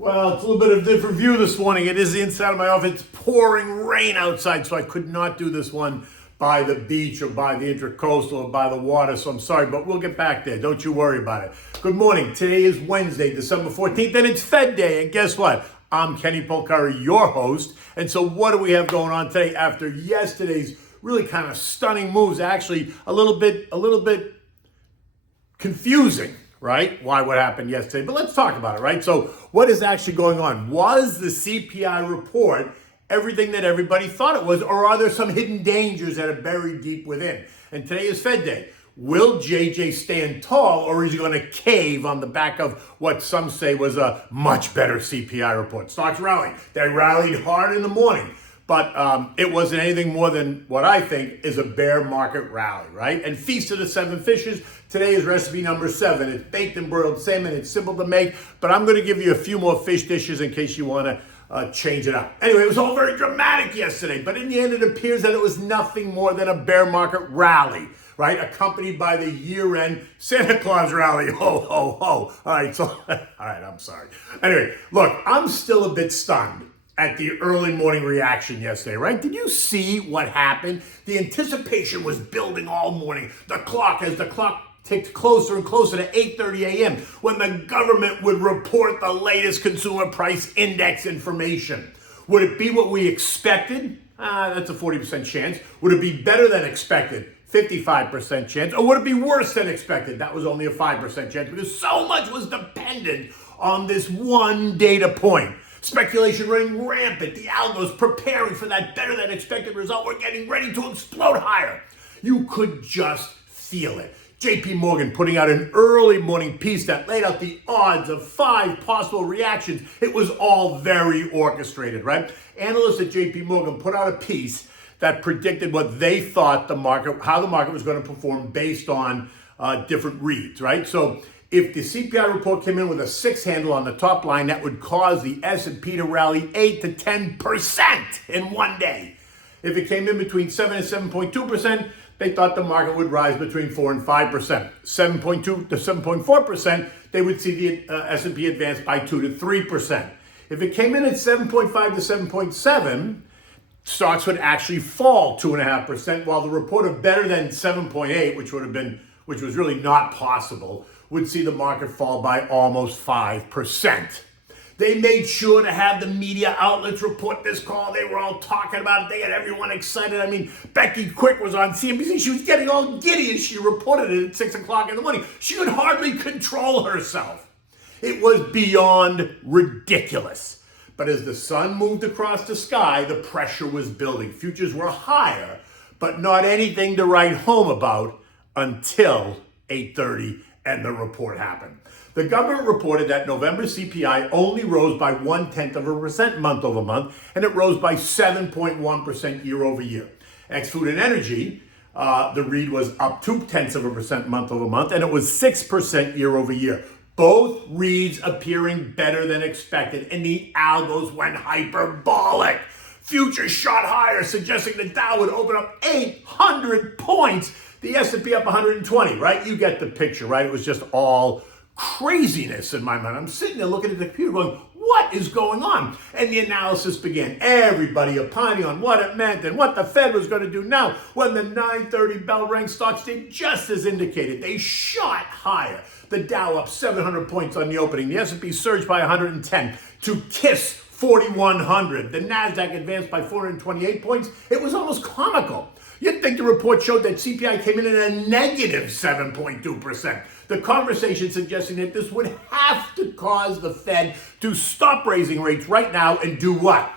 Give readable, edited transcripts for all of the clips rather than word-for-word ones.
Well, it's a little bit of a different view this morning. It is the inside of my office. It's pouring rain outside, so I could not do this one by the beach or by the Intracoastal or by the water, so I'm sorry, but we'll get back there. Don't you worry about it. Good morning. Today is Wednesday, December 14th, and it's Fed Day, and guess what? I'm Kenny Polcari, your host, and so what do we have going on today after yesterday's really kind of stunning moves? Actually, a little bit confusing. Right? Why what happened yesterday? But let's talk about it, right? So what is actually going on? Was the CPI report everything that everybody thought it was, or are there some hidden dangers that are buried deep within? And today is Fed Day. Will JJ stand tall, or is he going to cave on the back of what some say was a much better CPI report? Stocks rallying. They rallied hard in the morning. But it wasn't anything more than what I think is a bear market rally, right? And Feast of the Seven Fishes, today is recipe number 7. It's baked and broiled salmon. It's simple to make, but I'm going to give you a few more fish dishes in case you want to change it up. Anyway, it was all very dramatic yesterday, but in the end, it appears that it was nothing more than a bear market rally, right? Accompanied by the year-end Santa Claus rally. Ho, ho, ho. All right, I'm sorry. Anyway, look, I'm still a bit stunned at the early morning reaction yesterday, right? Did you see what happened? The anticipation was building all morning. As the clock ticked closer and closer to 8:30 a.m. when the government would report the latest consumer price index information. Would it be what we expected? That's a 40% chance. Would it be better than expected? 55% chance. Or would it be worse than expected? That was only a 5% chance because so much was dependent on this one data point. Speculation running rampant. The algos preparing for that better than expected result. We're getting ready to explode higher. You could just feel it. JP Morgan putting out an early morning piece that laid out the odds of 5 possible reactions. It was all very orchestrated, right? Analysts at JP Morgan put out a piece that predicted what they thought how the market was going to perform based on different reads, right? So if the CPI report came in with a 6 handle on the top line, that would cause the S&P to rally 8 to 10% in one day. If it came in between 7 and 7.2%, they thought the market would rise between 4 and 5%. 7.2 to 7.4%, they would see the S&P advance by 2 to 3%. If it came in at 7.5 to 7.7, stocks would actually fall 2.5%, while the report of better than 7.8, which was really not possible, would see the market fall by almost 5%. They made sure to have the media outlets report this call. They were all talking about it. They had everyone excited. I mean, Becky Quick was on CNBC. She was getting all giddy as she reported it at 6 o'clock in the morning. She could hardly control herself. It was beyond ridiculous. But as the sun moved across the sky, the pressure was building. Futures were higher, but not anything to write home about until 8:30 and the report happened. The government reported that November CPI only rose by 0.1% month over month, and it rose by 7.1% year over year. Ex-food and energy, the read was up 0.2% month over month, and it was 6% year over year. Both reads appearing better than expected, and the algos went hyperbolic. Futures shot higher, suggesting the Dow would open up 800 points. The S&P up 120, right? You get the picture, right? It was just all craziness in my mind. I'm sitting there looking at the computer going, what is going on? And the analysis began. Everybody opining on what it meant and what the Fed was going to do now. When the 9:30 bell rang, stocks did just as indicated. They shot higher. The Dow up 700 points on the opening. The S&P surged by 110 to kiss 4,100. The NASDAQ advanced by 428 points. It was almost comical. You'd think the report showed that CPI came in at a negative 7.2%. The conversation suggesting that this would have to cause the Fed to stop raising rates right now and do what?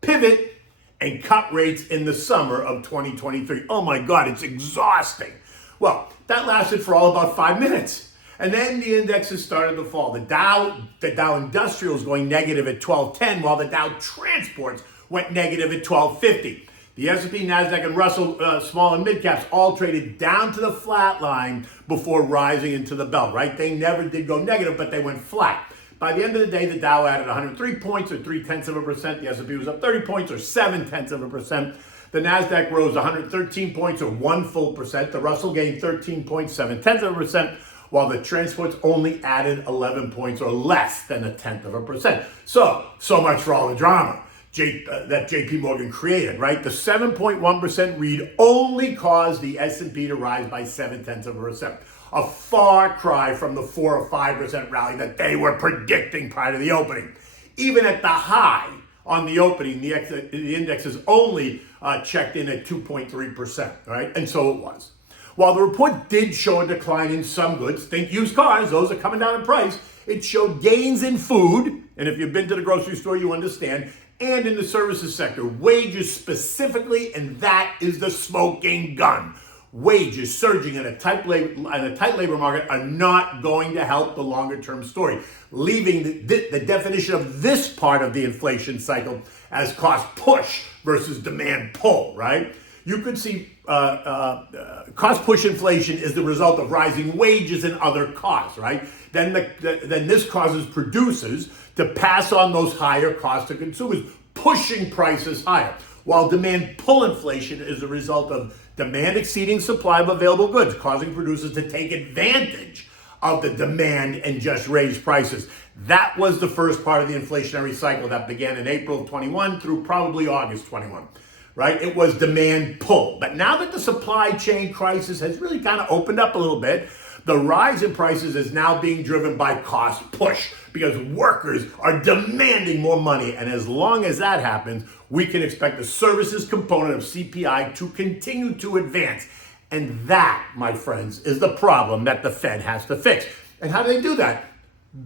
Pivot and cut rates in the summer of 2023. Oh my God, it's exhausting. Well, that lasted for all about 5 minutes. And then the indexes started to fall. The Dow Industrials going negative at 1210, while the Dow Transports went negative at 1250. The S&P, NASDAQ, and Russell small and mid caps all traded down to the flat line before rising into the belt, right? They never did go negative, but they went flat. By the end of the day, the Dow added 103 points or 0.3%. The S&P was up 30 points or 0.7%. The NASDAQ rose 113 points or 1 full percent. The Russell gained 13.7%, while the transports only added 11 points or less than 0.1%. So much for all the drama that JP Morgan created, right? The 7.1% read only caused the S&P to rise by 0.7%. A far cry from the 4 or 5% rally that they were predicting prior to the opening. Even at the high on the opening, the index is only checked in at 2.3%, right? And so it was. While the report did show a decline in some goods, think used cars, those are coming down in price, it showed gains in food, and if you've been to the grocery store, you understand, and in the services sector, wages specifically, and that is the smoking gun. Wages surging in a tight labor market are not going to help the longer-term story, leaving the definition of this part of the inflation cycle as cost push versus demand pull, right? You could see cost push inflation is the result of rising wages and other costs, right? Then this causes producers to pass on those higher costs to consumers, pushing prices higher. While demand pull inflation is a result of demand exceeding supply of available goods, causing producers to take advantage of the demand and just raise prices. That was the first part of the inflationary cycle that began in April of 21 through probably August 21, right? It was demand pull. But now that the supply chain crisis has really kind of opened up a little bit, the rise in prices is now being driven by cost push because workers are demanding more money. And as long as that happens, we can expect the services component of CPI to continue to advance. And that, my friends, is the problem that the Fed has to fix. And how do they do that?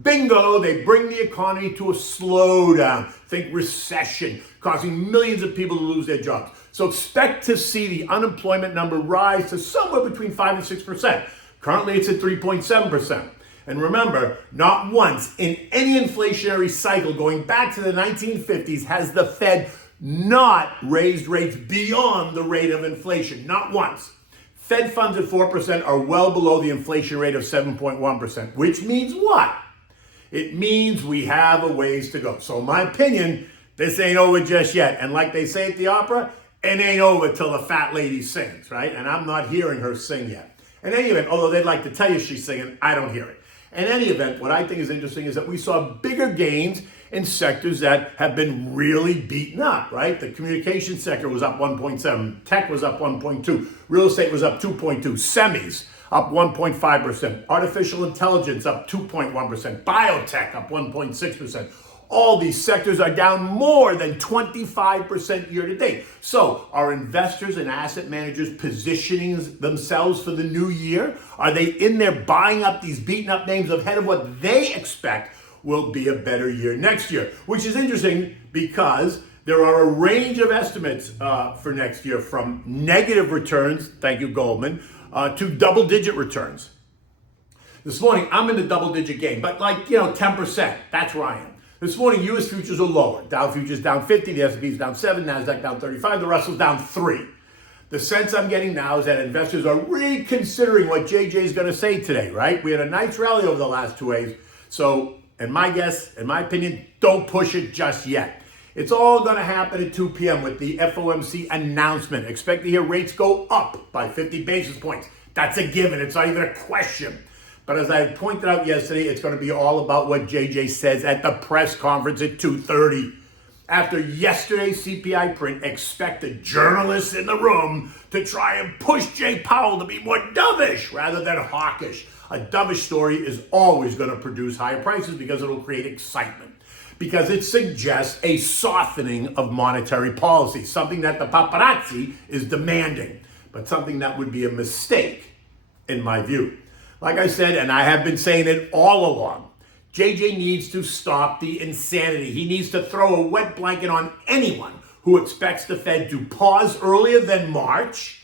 Bingo, they bring the economy to a slowdown. Think recession, causing millions of people to lose their jobs. So expect to see the unemployment number rise to somewhere between 5 and 6%. Currently, it's at 3.7%. And remember, not once in any inflationary cycle going back to the 1950s has the Fed not raised rates beyond the rate of inflation. Not once. Fed funds at 4% are well below the inflation rate of 7.1%, which means what? It means we have a ways to go. So in my opinion, this ain't over just yet. And like they say at the opera, it ain't over till the fat lady sings, right? And I'm not hearing her sing yet. In any event, although they'd like to tell you she's singing, I don't hear it. In any event, what I think is interesting is that we saw bigger gains in sectors that have been really beaten up, right? The communication sector was up 1.7, tech was up 1.2, real estate was up 2.2, semis up 1.5%, artificial intelligence up 2.1%, biotech up 1.6%. All these sectors are down more than 25% year to date. So are investors and asset managers positioning themselves for the new year? Are they in there buying up these beaten up names ahead of what they expect will be a better year next year? Which is interesting because there are a range of estimates for next year from negative returns, thank you Goldman, to double-digit returns. This morning, I'm in the double-digit game, but 10%, that's where I am. This morning, U.S. futures are lower. Dow futures down 50, the S&P is down 7, NASDAQ down 35, the Russell's down 3. The sense I'm getting now is that investors are reconsidering what JJ is going to say today, right? We had a nice rally over the last 2 days. So, in my opinion, don't push it just yet. It's all going to happen at 2 p.m. with the FOMC announcement. Expect to hear rates go up by 50 basis points. That's a given. It's not even a question. But as I pointed out yesterday, it's going to be all about what JJ says at the press conference at 2:30. After yesterday's CPI print, expect the journalists in the room to try and push Jay Powell to be more dovish rather than hawkish. A dovish story is always going to produce higher prices because it'll create excitement. Because it suggests a softening of monetary policy, something that the paparazzi is demanding, but something that would be a mistake in my view. Like I said, and I have been saying it all along, JJ needs to stop the insanity. He needs to throw a wet blanket on anyone who expects the Fed to pause earlier than March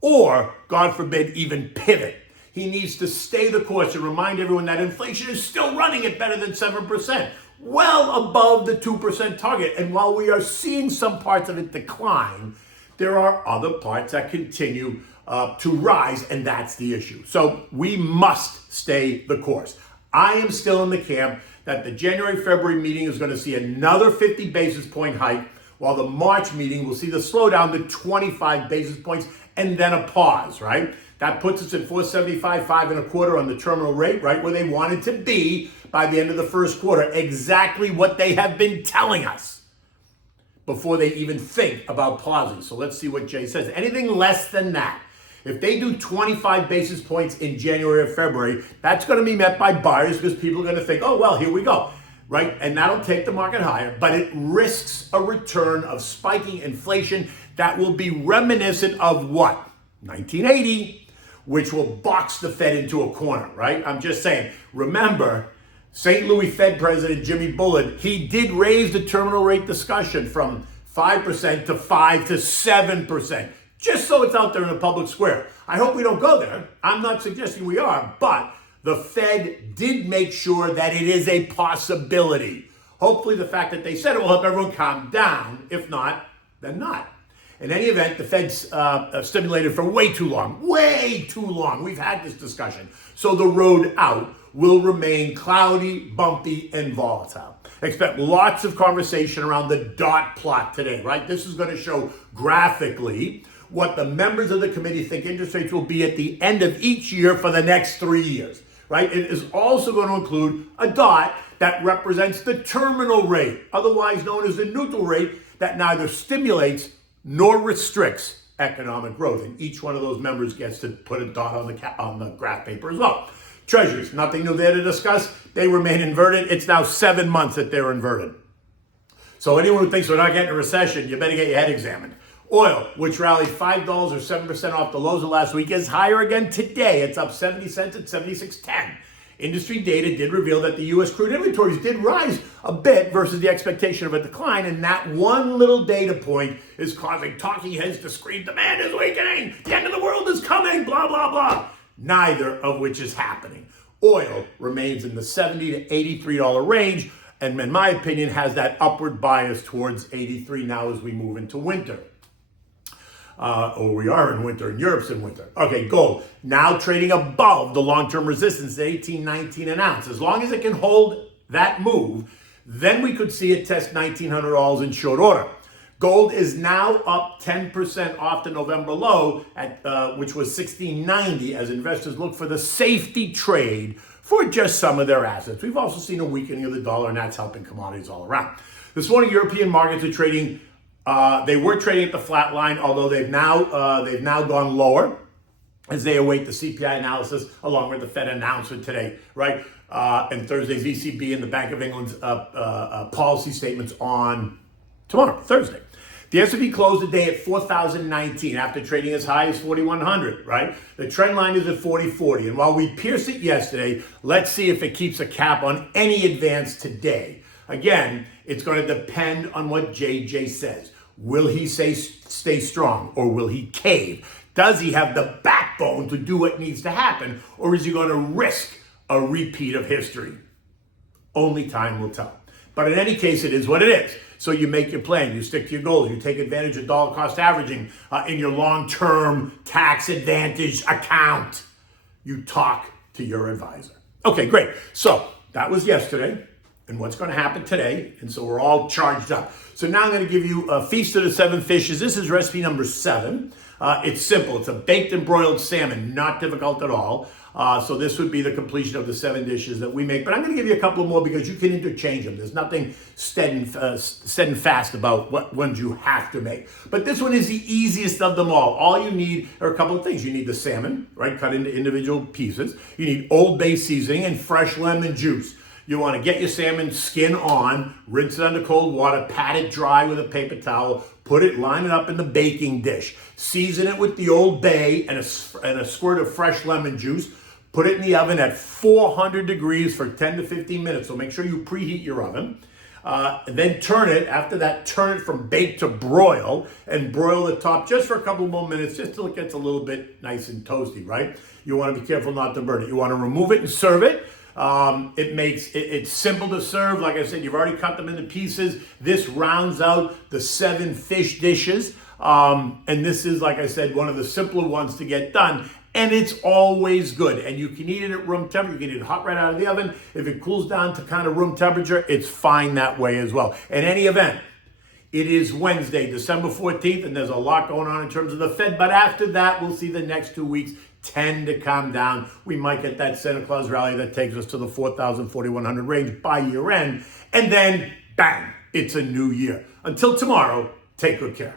or, God forbid, even pivot. He needs to stay the course and remind everyone that inflation is still running at better than 7%, well above the 2% target. And while we are seeing some parts of it decline, there are other parts that continue to rise, and that's the issue. So we must stay the course. I am still in the camp that the January-February meeting is going to see another 50 basis point hike, while the March meeting will see the slowdown to 25 basis points and then a pause, right? That puts us at 475, 5.25 on the terminal rate, right where they wanted to be by the end of the first quarter. Exactly what they have been telling us before they even think about pausing. So let's see what Jay says. Anything less than that, if they do 25 basis points in January or February, that's going to be met by buyers because people are going to think, oh, well, here we go, right? And that'll take the market higher, but it risks a return of spiking inflation that will be reminiscent of what? 1980, which will box the Fed into a corner, right? I'm just saying, remember, St. Louis Fed President Jimmy Bullard, he did raise the terminal rate discussion from 5% to 5 to 7%. Just so it's out there in the public square. I hope we don't go there. I'm not suggesting we are, but the Fed did make sure that it is a possibility. Hopefully the fact that they said it will help everyone calm down. If not, then not. In any event, the Fed's stimulated for way too long. Way too long. We've had this discussion. So the road out will remain cloudy, bumpy, and volatile. Expect lots of conversation around the dot plot today, right? This is going to show graphically what the members of the committee think interest rates will be at the end of each year for the next 3 years, right? It is also going to include a dot that represents the terminal rate, otherwise known as the neutral rate, that neither stimulates nor restricts economic growth. And each one of those members gets to put a dot on the graph paper as well. Treasuries, nothing new there to discuss. They remain inverted. It's now 7 months that they're inverted. So anyone who thinks we're not getting a recession, you better get your head examined. Oil, which rallied $5 or 7% off the lows of last week, is higher again today. It's up 70 cents at 76.10. Industry data did reveal that the U.S. crude inventories did rise a bit versus the expectation of a decline, and that one little data point is causing talking heads to scream, demand is weakening, the end of the world is coming, blah, blah, blah. Neither of which is happening. Oil remains in the $70 to $83 range, and in my opinion, has that upward bias towards 83 now as we move into winter. Or we are in winter, and Europe's in winter. Okay, gold, now trading above the long-term resistance at $18.19 an ounce. As long as it can hold that move, then we could see it test $1,900 in short order. Gold is now up 10% off the November low, at which was $16.90, as investors look for the safety trade for just some of their assets. We've also seen a weakening of the dollar, and that's helping commodities all around. This morning, European markets are trading. They were trading at the flat line, although they've now gone lower as they await the CPI analysis along with the Fed announcement today, right? And Thursday's ECB and the Bank of England's policy statements on tomorrow, Thursday. The S&P closed the day at 4,019 after trading as high as 4,100, right? The trend line is at 4040. And while we pierced it yesterday, let's see if it keeps a cap on any advance today. Again, it's going to depend on what JJ says. Will he stay strong, or will he cave? Does he have the backbone to do what needs to happen, or is he going to risk a repeat of history? Only time will tell. But in any case, it is what it is. So you make your plan, you stick to your goals, you take advantage of dollar cost averaging in your long-term tax advantage account. You talk to your advisor. Okay, great. So that was yesterday and what's going to happen today. And so we're all charged up. So now I'm going to give you a Feast of the Seven Fishes. This is recipe number 7. It's simple. It's a baked and broiled salmon, not difficult at all. So this would be the completion of the 7 dishes that we make. But I'm going to give you a couple more because you can interchange them. There's nothing set and fast about what ones you have to make. But this one is the easiest of them all. All you need are a couple of things. You need the salmon, right, cut into individual pieces. You need Old Bay seasoning and fresh lemon juice. You want to get your salmon skin on, rinse it under cold water, pat it dry with a paper towel, line it up in the baking dish. Season it with the Old Bay and a squirt of fresh lemon juice. Put it in the oven at 400 degrees for 10 to 15 minutes. So make sure you preheat your oven. Then turn it from bake to broil, and broil the top just for a couple more minutes, just till it gets a little bit nice and toasty, right? You want to be careful not to burn it. You want to remove it and serve it. It's simple to serve. Like I said, you've already cut them into pieces. This rounds out the 7 fish dishes. And this is, like I said, one of the simpler ones to get done. And it's always good. And you can eat it at room temperature. You can eat it hot right out of the oven. If it cools down to kind of room temperature, it's fine that way as well. In any event, it is Wednesday, December 14th, and there's a lot going on in terms of the Fed. But after that, we'll see the next 2 weeks tend to calm down. We might get that Santa Claus rally that takes us to the 4,000, 4,100 range by year end. And then, bang, it's a new year. Until tomorrow, take good care.